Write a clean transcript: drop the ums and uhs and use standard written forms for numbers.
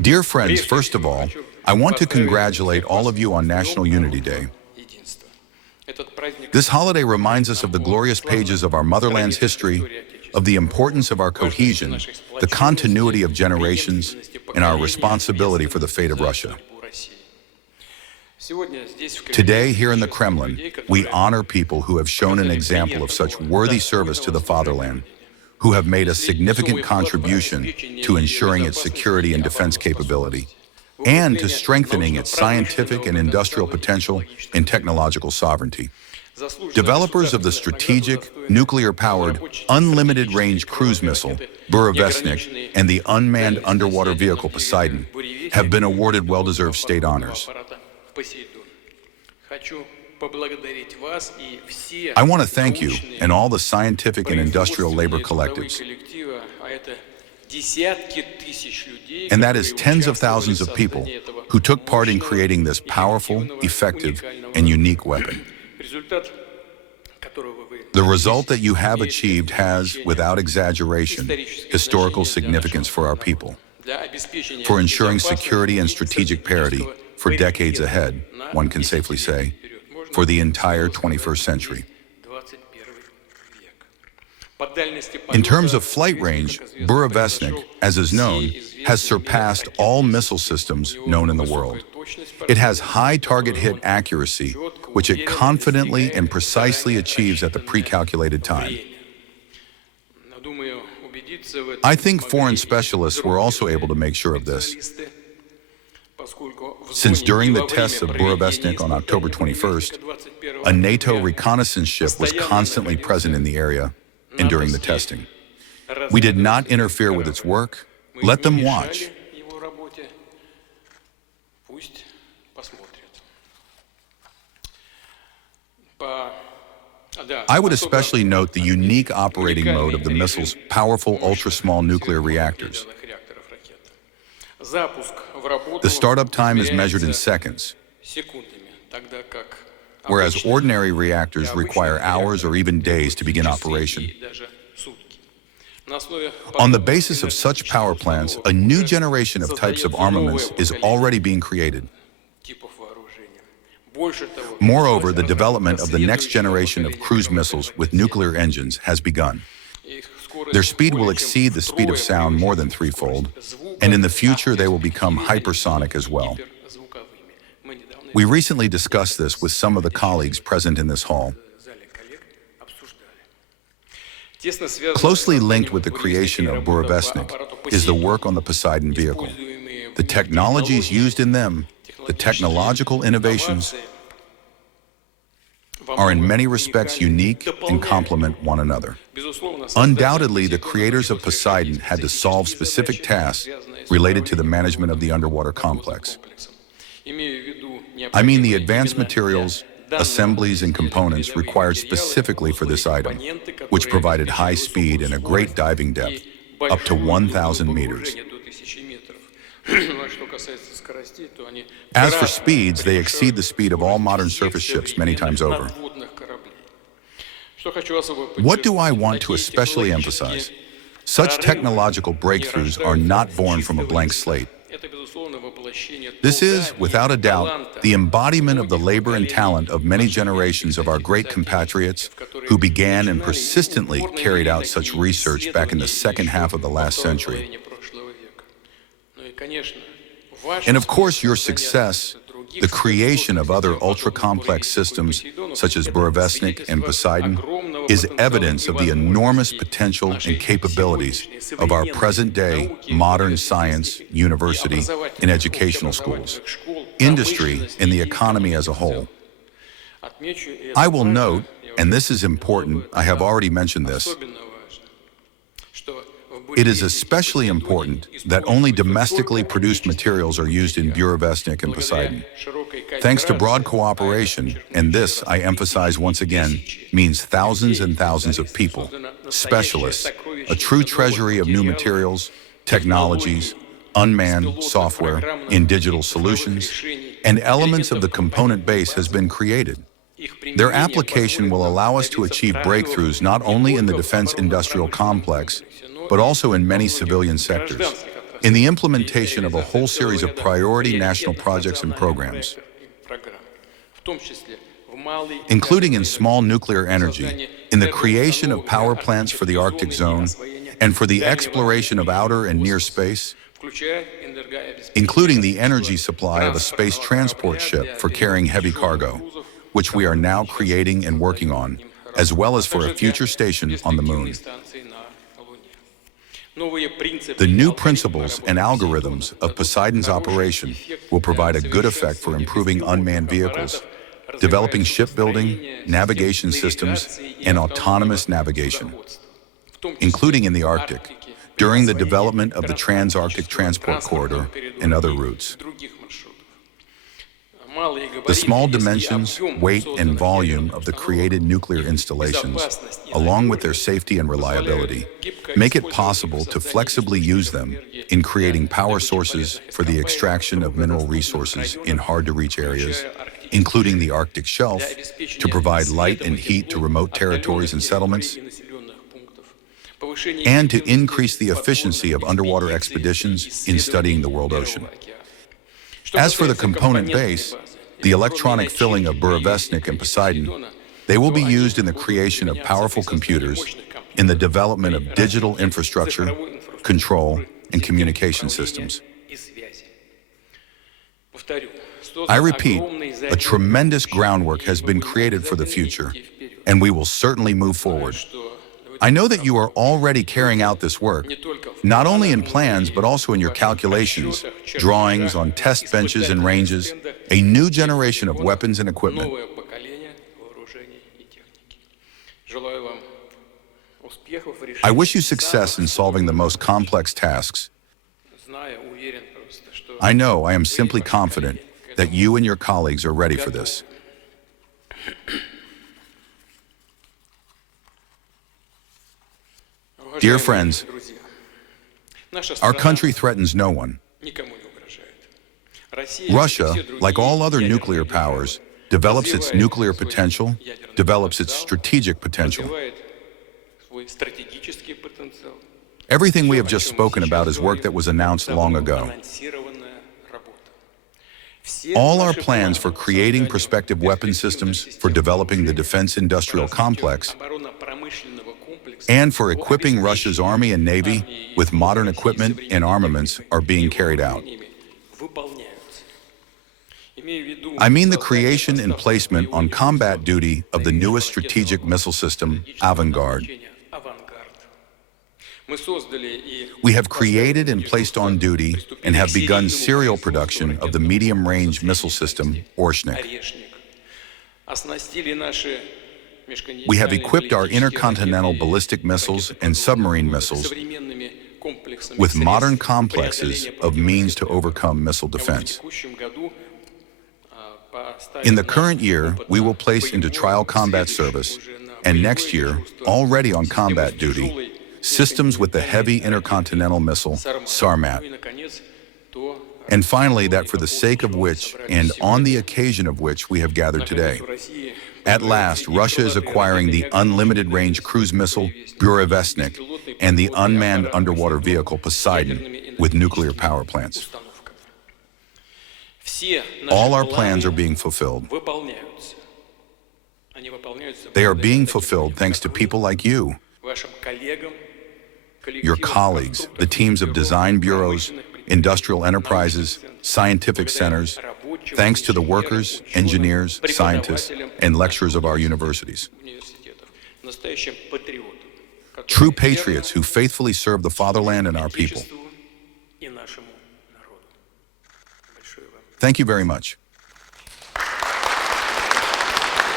Dear friends, first of all, I want to congratulate all of you on National Unity Day. This holiday reminds us of the glorious pages of our motherland's history, of the importance of our cohesion, the continuity of generations, and our responsibility for the fate of Russia. Today, here in the Kremlin, we honor people who have shown an example of such worthy service to the fatherland, who have made a significant contribution to ensuring its security and defense capability, and to strengthening its scientific and industrial potential and technological sovereignty. Developers of the strategic, nuclear-powered, unlimited-range cruise missile, Burevestnik, and the unmanned underwater vehicle Poseidon have been awarded well-deserved state honors. I want to thank you and all the scientific and industrial labor collectives, and that is tens of thousands of people who took part in creating this powerful, effective, and unique weapon. The result that you have achieved has, without exaggeration, historical significance for our people, for ensuring security and strategic parity for decades ahead, one can safely say, for the entire 21st century. In terms of flight range, Burevestnik, as is known, has surpassed all missile systems known in the world. It has high target hit accuracy, which it confidently and precisely achieves at the pre-calculated time. I think foreign specialists were also able to make sure of this, since during the tests of Burevestnik on October 21st, a NATO reconnaissance ship was constantly present in the area and during the testing. We did not interfere with its work. Let them watch. I would especially note the unique operating mode of the missile's powerful ultra-small nuclear reactors. The startup time is measured in seconds, whereas ordinary reactors require hours or even days to begin operation. On the basis of such power plants, a new generation of types of armaments is already being created. Moreover, the development of the next generation of cruise missiles with nuclear engines has begun. Their speed will exceed the speed of sound more than threefold, and in the future they will become hypersonic as well. We recently discussed this with some of the colleagues present in this hall. Closely linked with the creation of Burevestnik is the work on the Poseidon vehicle. The technologies used in them, the technological innovations, are in many respects unique and complement one another. Undoubtedly, the creators of Poseidon had to solve specific tasks related to the management of the underwater complex. I mean the advanced materials, assemblies, and components required specifically for this item, which provided high speed and a great diving depth, up to 1,000 meters. As for speeds, they exceed the speed of all modern surface ships many times over. What do I want to especially emphasize? Such technological breakthroughs are not born from a blank slate. This is, without a doubt, the embodiment of the labor and talent of many generations of our great compatriots who began and persistently carried out such research back in the second half of the last century. And of course, your success, the creation of other ultra-complex systems such as Burevestnik and Poseidon, is evidence of the enormous potential and capabilities of our present-day modern science, university, and educational schools, industry, and the economy as a whole. I will note, and this is important, I have already mentioned this, it is especially important that only domestically produced materials are used in Burevestnik and Poseidon. Thanks to broad cooperation, and this, I emphasize once again, means thousands and thousands of people, specialists, a true treasury of new materials, technologies, unmanned software, and digital solutions, and elements of the component base has been created. Their application will allow us to achieve breakthroughs not only in the defense industrial complex, but also in many civilian sectors, in the implementation of a whole series of priority national projects and programs, including in small nuclear energy, in the creation of power plants for the Arctic zone, and for the exploration of outer and near space, including the energy supply of a space transport ship for carrying heavy cargo, which we are now creating and working on, as well as for a future station on the Moon. The new principles and algorithms of Poseidon's operation will provide a good effect for improving unmanned vehicles, developing shipbuilding, navigation systems, and autonomous navigation, including in the Arctic, during the development of the Trans-Arctic Transport Corridor and other routes. The small dimensions, weight, and volume of the created nuclear installations, along with their safety and reliability, make it possible to flexibly use them in creating power sources for the extraction of mineral resources in hard-to-reach areas, including the Arctic shelf, to provide light and heat to remote territories and settlements, and to increase the efficiency of underwater expeditions in studying the world ocean. As for the component base, the electronic filling of Burevestnik and Poseidon, they will be used in the creation of powerful computers, in the development of digital infrastructure, control, and communication systems. I repeat, a tremendous groundwork has been created for the future, and we will certainly move forward. I know that you are already carrying out this work, not only in plans but also in your calculations, drawings on test benches and ranges, a new generation of weapons and equipment. I wish you success in solving the most complex tasks. I know, I am simply confident that you and your colleagues are ready for this. Dear friends, our country threatens no one. Russia, like all other nuclear powers, develops its nuclear potential, develops its strategic potential. Everything we have just spoken about is work that was announced long ago. All our plans for creating prospective weapon systems, for developing the defense industrial complex, and for equipping Russia's army and navy with modern equipment and armaments are being carried out. I mean the creation and placement on combat duty of the newest strategic missile system, Avangard. We have created and placed on duty and have begun serial production of the medium-range missile system, Orshnik. We have equipped our intercontinental ballistic missiles and submarine missiles with modern complexes of means to overcome missile defense. In the current year, we will place into trial combat service, and next year, already on combat duty, systems with the heavy intercontinental missile, Sarmat. And finally, that for the sake of which, and on the occasion of which we have gathered today, at last, Russia is acquiring the unlimited-range cruise missile, Burevestnik, and the unmanned underwater vehicle, Poseidon, with nuclear power plants. All our plans are being fulfilled. They are being fulfilled thanks to people like you, your colleagues, the teams of design bureaus, industrial enterprises, scientific centers, thanks to the workers, engineers, scientists, and lecturers of our universities. True patriots who faithfully serve the fatherland and our people. Thank you very much.